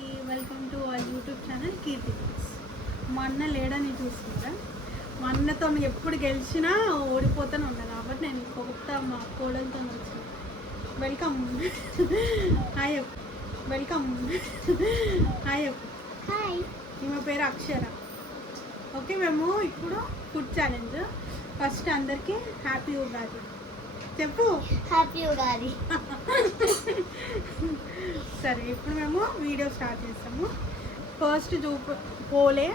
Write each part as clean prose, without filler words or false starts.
అందరికీ welcome to our YouTube channel Keerthi tips. మా అన్న లేడని చూస్తున్నారా? మా అన్నతో ఎప్పుడు గెలిచినా ఓడిపోతూనే ఉన్నా కాబట్టి నేను కొత్త మా కోడలతో వచ్చిన. Welcome hi welcome hi hi. ఈమె పేరు అక్షర. ఓకే, మేము ఇప్పుడు ఫుడ్ ఛాలెంజ్. ఫస్ట్ అందరికీ హ్యాపీ ఉగాది చెప్పు. హ్యాపీ ఉగాది. సరే, ఇప్పుడు మేము వీడియో స్టార్ట్ చేస్తాము. ఫస్ట్ పోలే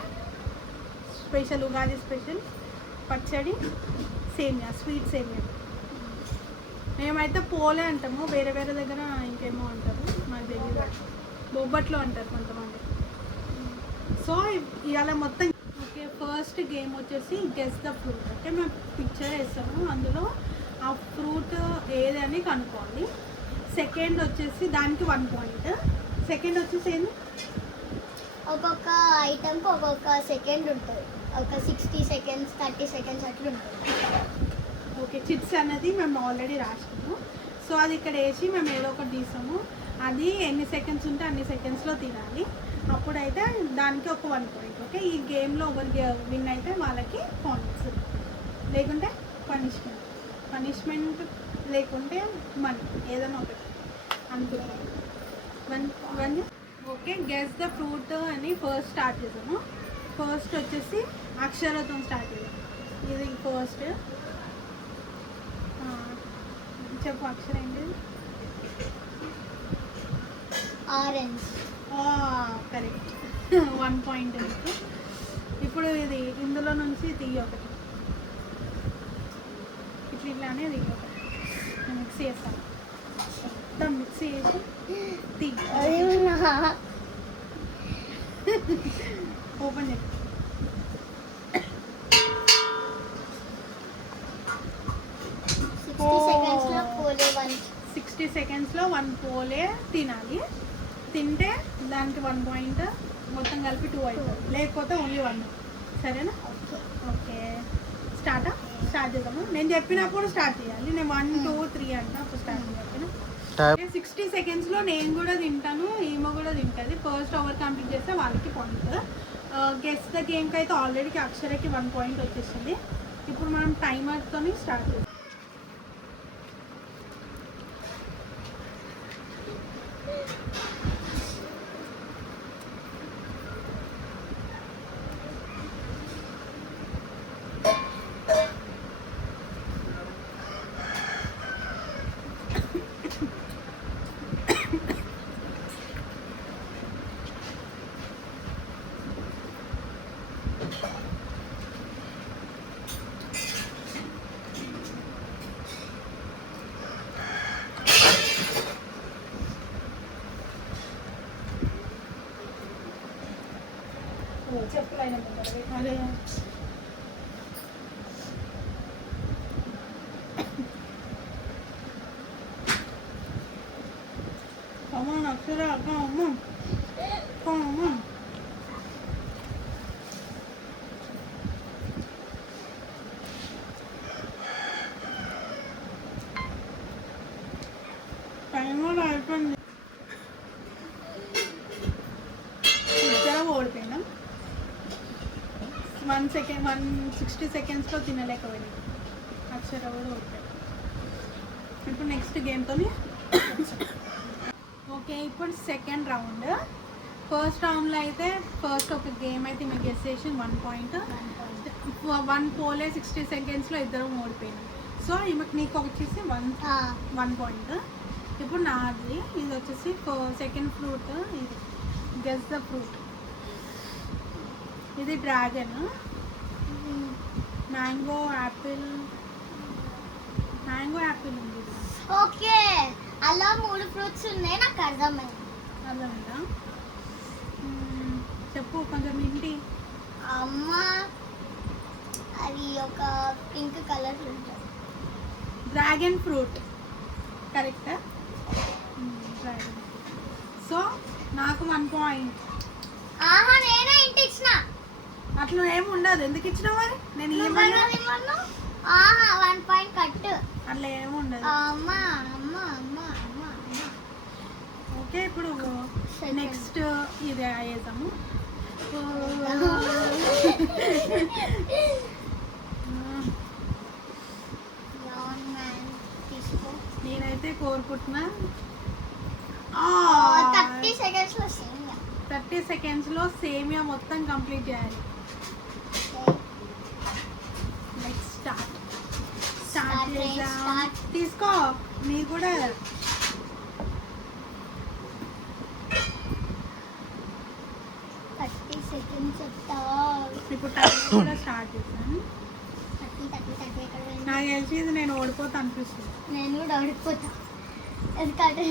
స్పెషల్, ఉగాది స్పెషల్ పచ్చడి, సేమియా, స్వీట్ సేమియా. మేమైతే పోలే అంటాము, వేరే వేరే దగ్గర ఇంకేమో అంటారు, మాకు తెలియదు. బొబ్బట్లు అంటారు కొంతమంది. సో ఇవాళ మొత్తం ఓకే. ఫస్ట్ గేమ్ వచ్చేసి గెస్ ద ఫ్రూట్. అంటే మేము పిక్చర్ వేస్తాము, అందులో ఆ ఫ్రూట్ ఏదని కనుక్కోండి. సెకండ్ వచ్చేసి దానికి 1 పాయింట్. సెకండ్ వచ్చేసి ఏంది, ఒక్కొక్క ఐటమ్కి ఒక్కొక్క సెకండ్ ఉంటుంది. ఒక 60 సెకండ్స్ 30 సెకండ్స్ అట్లా ఉంటుంది. ఓకే, చిట్స్ అనేది మేము ఆల్రెడీ రాసినాము. సో అది ఇక్కడ వేసి మేము ఏదో ఒకటి తీసాము. అది ఎన్ని సెకండ్స్ ఉంటే అన్ని సెకండ్స్లో తినాలి. అప్పుడైతే దానికి ఒక 1 పాయింట్. ఓకే, ఈ గేమ్లో ఎవరికి విన్ అయితే వాళ్ళకి పాయింట్స్, లేకుంటే పనిష్మెంట్ లేకుంటే మనీ, ఏదైనా ఒకటి అనుకుంటాం. ఓకే, గెస్ ద ఫ్రూట్ అని ఫస్ట్ స్టార్ట్ చేసాము. ఫస్ట్ వచ్చేసి అక్షరతో స్టార్ట్ చేసాము. ఇది ఫస్ట్ చెప్పు, అక్షరం ఏంటి? ఆరెంజ్. Correct, 1 point. ఇప్పుడు ఇది ఇందులో నుంచి తీయ ఒకటి, ఇట్లా అనేది ఒకటి మిక్సీ చేస్తాను. మొత్తం మిక్సీ చేసి తీ. ఓపెన్ చేసి 60 సెకండ్స్లో 1 పోలే తినాలి. తింటే దానికి 1 పాయింట్, మొత్తం కలిపి 2 అవుతుంది. లేకపోతే ఓన్లీ 1. సరేనా? ఓకే, స్టార్ట్ చేద్దాము. నేను చెప్పినప్పుడు స్టార్ట్ చేయాలి. నేను 1 2 3 అంటే అప్పుడు స్టార్ట్ చేయాలి. 60 సెకండ్స్లో నేను కూడా తింటాను, ఈమె కూడా తింటుంది. ఫస్ట్ ఓవర్ కంప్లీట్ చేస్తే వాళ్ళకి పాయింట్. గెస్ ద గేమ్కి అయితే ఆల్రెడీ అక్షరకి 1 పాయింట్ వచ్చేసింది. ఇప్పుడు మనం టైమర్తో స్టార్ట్ చేస్తాం. చెప్పులైన అదే అమ్మ అక్షర అమ్మ అమ్మ టైం కూడా అయిపోయింది. ఇద్దరం ఓడిపోయినాం. 160 సెకండ్స్లో తినలేకపోయినాయి. అక్షర కూడా ఓడిపోయింది. ఇప్పుడు నెక్స్ట్ గేమ్తో ఓకే, ఇప్పుడు సెకండ్ రౌండ్. ఫస్ట్ రౌండ్లో అయితే ఫస్ట్ ఒక గేమ్ అయితే మీకు గెస్ చేసి 1 పాయింట్. 1 పోలే 60 సెకండ్స్లో ఇద్దరం ఓడిపోయినాం. సో నీకు వచ్చేసి 1 పాయింట్. ఇప్పుడు నాది ఇది వచ్చేసి సెకండ్ ఫ్రూట్. ఇది గెస్ ద ఫ్రూట్. ఇది డ్రాగన్, మ్యాంగో, యాపిల్ ఉంది. ఓకే, అలా 3 ఫ్రూట్స్ ఉన్నాయి, నాకు అర్థమైంది. అర్థమైందా? చెప్పు కొంచెం ఇంటి. అమ్మ, అది ఒక పింక్ కలర్ ఉంటుంది. డ్రాగన్ ఫ్రూట్ కరెక్టా? డ్రాగన్. సో నాకు 1 పాయింట్. ఆహా, నేనే ఇంటి ఇచ్చిన. అట్లా ఏమి ఉండదు. ఎందుకు ఇచ్చినావు మరి? నేను ఏమన్నా 1 పాయింట్ కట్. అట్లా ఏమి ఉండదు. అమ్మా అమ్మా అమ్మా అమ్మా. ఓకే, ఇప్పుడు నెక్స్ట్ ఇది వేసాము. నేనైతే కోరుకుంటున్నా 30 సెకండ్స్లో 30 సెకండ్స్లో సేమియా మొత్తం కంప్లీట్ చేయాలి. నెక్స్ట్ స్టార్ట్ చేద్దాం. తీసుకో నీ కూడా. ఇప్పుడు టైం కూడా స్టార్ట్ చేస్తాను. నాకు తెలిసి ఇది నేను ఓడిపోతా అనిపిస్తుంది. నేను కూడా ఓడిపోతా. ఎందుకంటే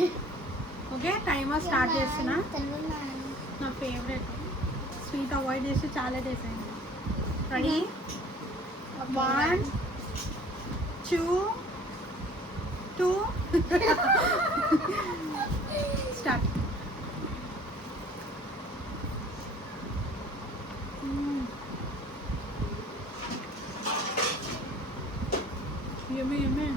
ఓకే టైమర్ స్టార్ట్ చేస్తున్నా. నా ఫేవరెట్ స్వీట్ అవాయిడ్ చేసి చాలా డేస్ అయింది. Ready 1 2 start. Yummy, yummy.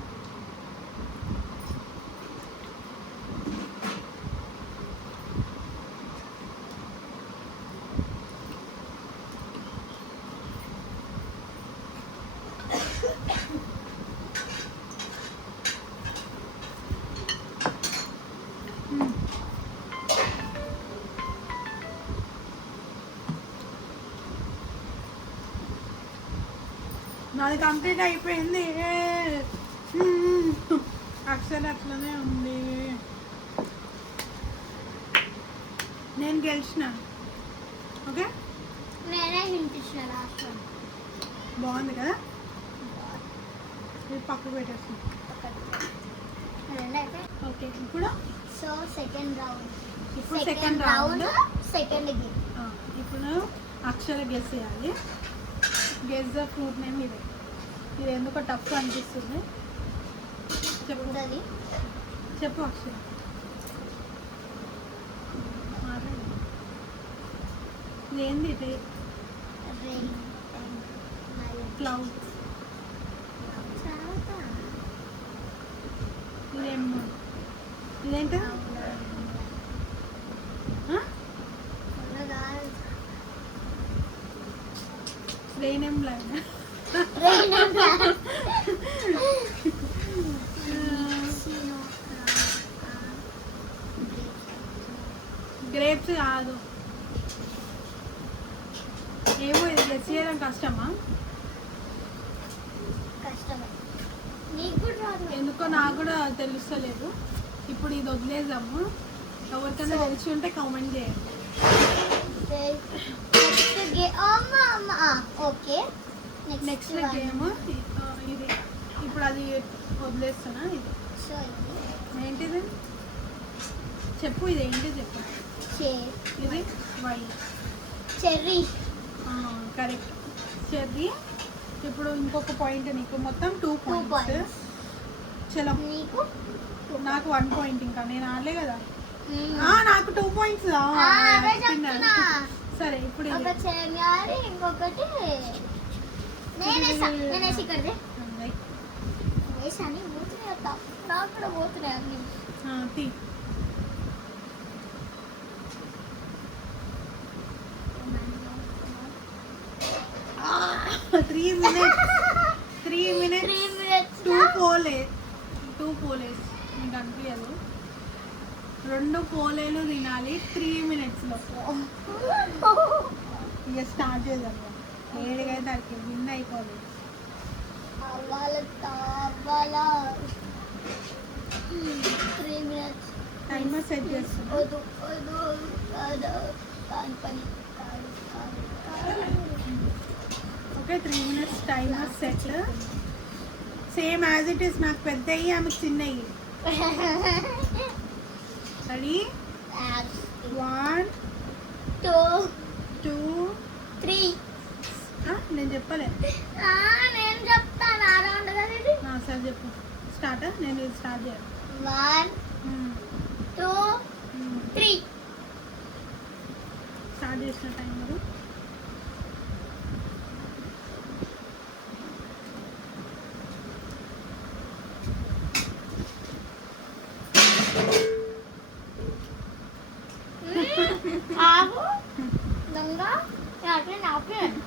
నాది కంప్లీట్ అయిపోయింది. అక్షర అట్లనే ఉంది. నేను గెలిచిన. ఓకే నేనే హింటిచ్చిన లాస్ట్. బాగుంది కదా. ఇది పక్కకు పెట్టేస్తుంది. ఓకే ఇప్పుడు సో సెకండ్ రౌండ్. ఇప్పుడు సెకండ్ రౌండ్ సెకండ్ గేమ్. ఇప్పుడు అక్షర గెస్ చేయాలి. గెస్ ద ఫ్రూట్ నేమ్ ఇదే. ఇది ఎందుకో టఫ్ అనిపిస్తుంది. చెప్తుంది. చెప్పు అక్షర. ఇదేంది ఇది? క్లౌడ్. ఇదేమో ఇదేంటి? రెయిన్ ఏం లైన్. గ్రేప్స్ కాదు. ఏమో ఇది గెస్ చేయడం కష్టమా? కష్టమే. నీకు కూడా రాదు. ఎందుకో నాకు కూడా తెలుస్తలేదు. ఇప్పుడు ఇది వదిలేద్దాము. ఎవరికైనా తెలిసి ఉంటే కామెంట్ చేయండి. ఓకే నెక్స్ట్ గేమ్ ఇది. ఇప్పుడు అది వదిలేస్తున్నా. ఇది సో ఏంటిది చెప్పు. ఇది ఏంటి చెప్పు. ఇది వై చెర్రీ. Correct cherry. ఇప్పుడు ఇంకొక పాయింట్ నీకు. మొత్తం 2 పాయింట్స్. చలో నీకు నాకు 1 పాయింట్. ఇంకా నేను ఆడలే కదా. నాకు 2 పాయింట్స్. సరే ఇప్పుడు ఒక చెర్రీ ఇంకొకటి నేనేసి కదే వేసాని పోతున్నాయి. నాకు కూడా పోతున్నాయి అన్ని. తీ. Three minutes 2 పోలేస్. మీకు అనిపించదు. 2 పోలేలు తినాలి 3 minutesలో. ఇక స్టార్ట్ చేద్దాం. ఏడుగా దానికి విన్ అయిపోదు. టైమర్ సెట్ చేస్తాను. Okay 3 minutes timer set. Same as it is. నాకు పెద్దవి ఆమెకు చిన్నవి. రెడీ 1 2 3. నేను చెప్పలే. నేను చెప్తాను. అరౌండ్ కదా ఇది. సరే చెప్పు. స్టార్ట్. నేను ఇది స్టార్ట్ చేయాలి. 1 2 3. స్టార్ట్ చేసిన టైమరు. ఆగు దొంగ అట్లా నాపేను.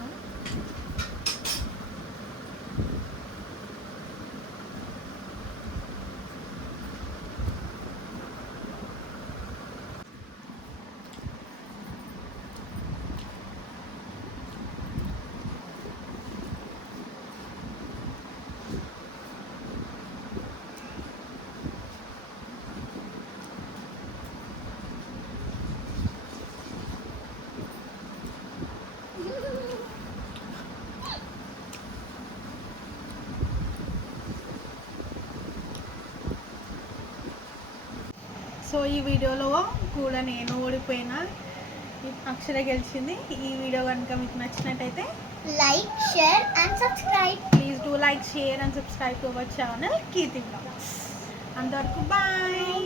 సో ఈ వీడియోలో కూడా నేను ఓడిపోయినా, అక్షర గెలిచింది. ఈ వీడియో కనుక మీకు నచ్చినట్టయితే like, share and subscribe. Please do like, share and subscribe to our channel Keerthi blogs. అంతవరకు బాయ్.